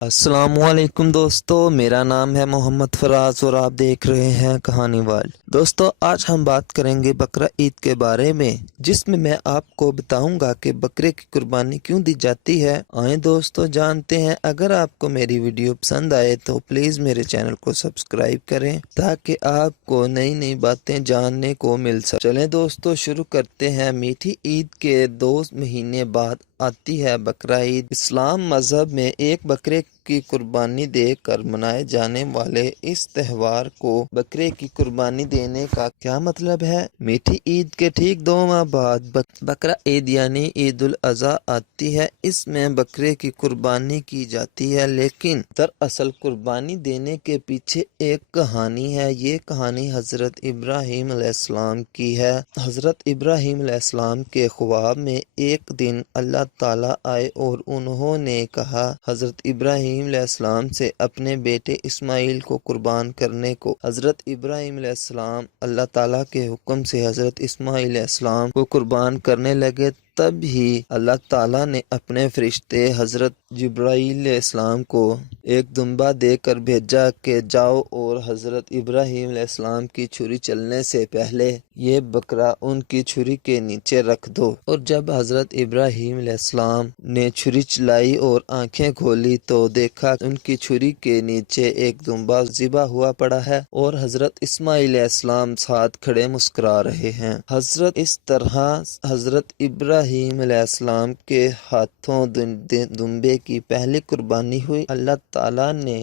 السلام علیکم دوستو، میرا نام ہے محمد فراز اور آپ دیکھ رہے ہیں کہانی ورلڈ۔ دوستو، آج ہم بات کریں گے بقرہ عید کے بارے میں، جس میں آپ کو بتاؤں گا کہ بکرے کی قربانی کیوں دی جاتی ہے۔ آئیں دوستو جانتے ہیں۔ اگر آپ کو میری ویڈیو پسند آئے تو پلیز میرے چینل کو سبسکرائب کریں تاکہ آپ کو نئی نئی باتیں جاننے کو مل سکے۔ چلیں دوستو شروع کرتے ہیں۔ میٹھی عید کے 2 مہینے بعد آتی ہے بقرہ عید۔ اسلام مذہب میں ایک بکرے کی قربانی دے کر منائے جانے والے اس تہوار کو بکرے کی قربانی دینے کا کیا مطلب ہے؟ میٹھی عید کے ٹھیک 2 ماہ بعد بقرہ عید یعنی عید الاضحیٰ آتی ہے۔ اس میں بکرے کی قربانی کی جاتی ہے، لیکن دراصل قربانی دینے کے پیچھے ایک کہانی ہے۔ یہ کہانی حضرت ابراہیم علیہ السلام کی ہے۔ حضرت ابراہیم علیہ السلام کے خواب میں ایک دن اللہ تعالیٰ آئے اور انہوں نے کہا حضرت ابراہیم علیہ السلام سے اپنے بیٹے اسماعیل کو قربان کرنے کو۔ حضرت ابراہیم علیہ السلام اللہ تعالیٰ کے حکم سے حضرت اسماعیل علیہ السلام کو قربان کرنے لگے۔ تب ہی اللہ تعالیٰ نے اپنے فرشتے حضرت جبرائیل علیہ السلام کو ایک دمبا دے کر بھیجا کہ جاؤ اور حضرت ابراہیم علیہ السلام کی چھری چلنے سے پہلے یہ بکرا ان کی چھری کے نیچے رکھ دو۔ اور جب حضرت ابراہیم علیہ السلام نے چھری چلائی اور آنکھیں کھولی تو دیکھا ان کی چھری کے نیچے ایک دمبا ذبح ہوا پڑا ہے اور حضرت اسماعیل علیہ السلام ساتھ کھڑے مسکرا رہے ہیں۔ اس طرح حضرت ابراہیم علیہ السلام کے ہاتھوں دمبے کی پہلی قربانی ہوئی۔ اللہ تعالیٰ نے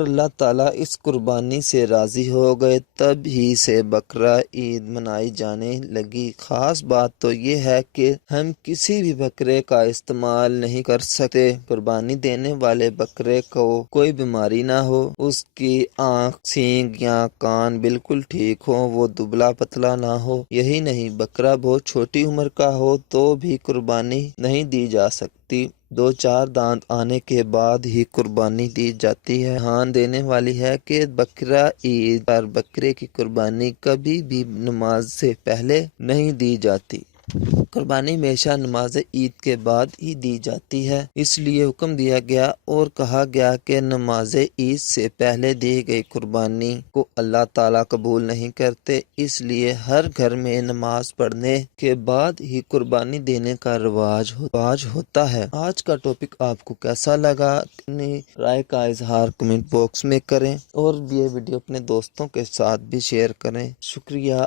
اللہ تعالیٰ اس قربانی سے راضی ہو گئے۔ تب ہی سے بقرہ عید منائی جانے لگی۔ خاص بات تو یہ ہے کہ ہم کسی بھی بکرے کا استعمال نہیں کر سکتے۔ قربانی دینے والے بکرے کو کوئی بیماری نہ ہو، اس کی آنکھ، سینگ یا کان بالکل ٹھیک ہو، وہ دبلا پتلا نہ ہو۔ یہی نہیں، بکرا بہت چھوٹی عمر کا ہو تو بھی قربانی نہیں دی جا سکتی۔ 2-4 دانت آنے کے بعد ہی قربانی دی جاتی ہے۔ دھیان دینے والی ہے کہ بقرہ عید پر بکرے کی قربانی کبھی بھی نماز سے پہلے نہیں دی جاتی۔ قربانی ہمیشہ نماز عید کے بعد ہی دی جاتی ہے۔ اس لیے حکم دیا گیا اور کہا گیا کہ نماز عید سے پہلے دی گئی قربانی کو اللہ تعالیٰ قبول نہیں کرتے۔ اس لیے ہر گھر میں نماز پڑھنے کے بعد ہی قربانی دینے کا رواج ہوتا ہے۔ آج کا ٹاپک آپ کو کیسا لگا؟ اپنی رائے کا اظہار کمنٹ باکس میں کریں اور یہ ویڈیو اپنے دوستوں کے ساتھ بھی شیئر کریں۔ شکریہ۔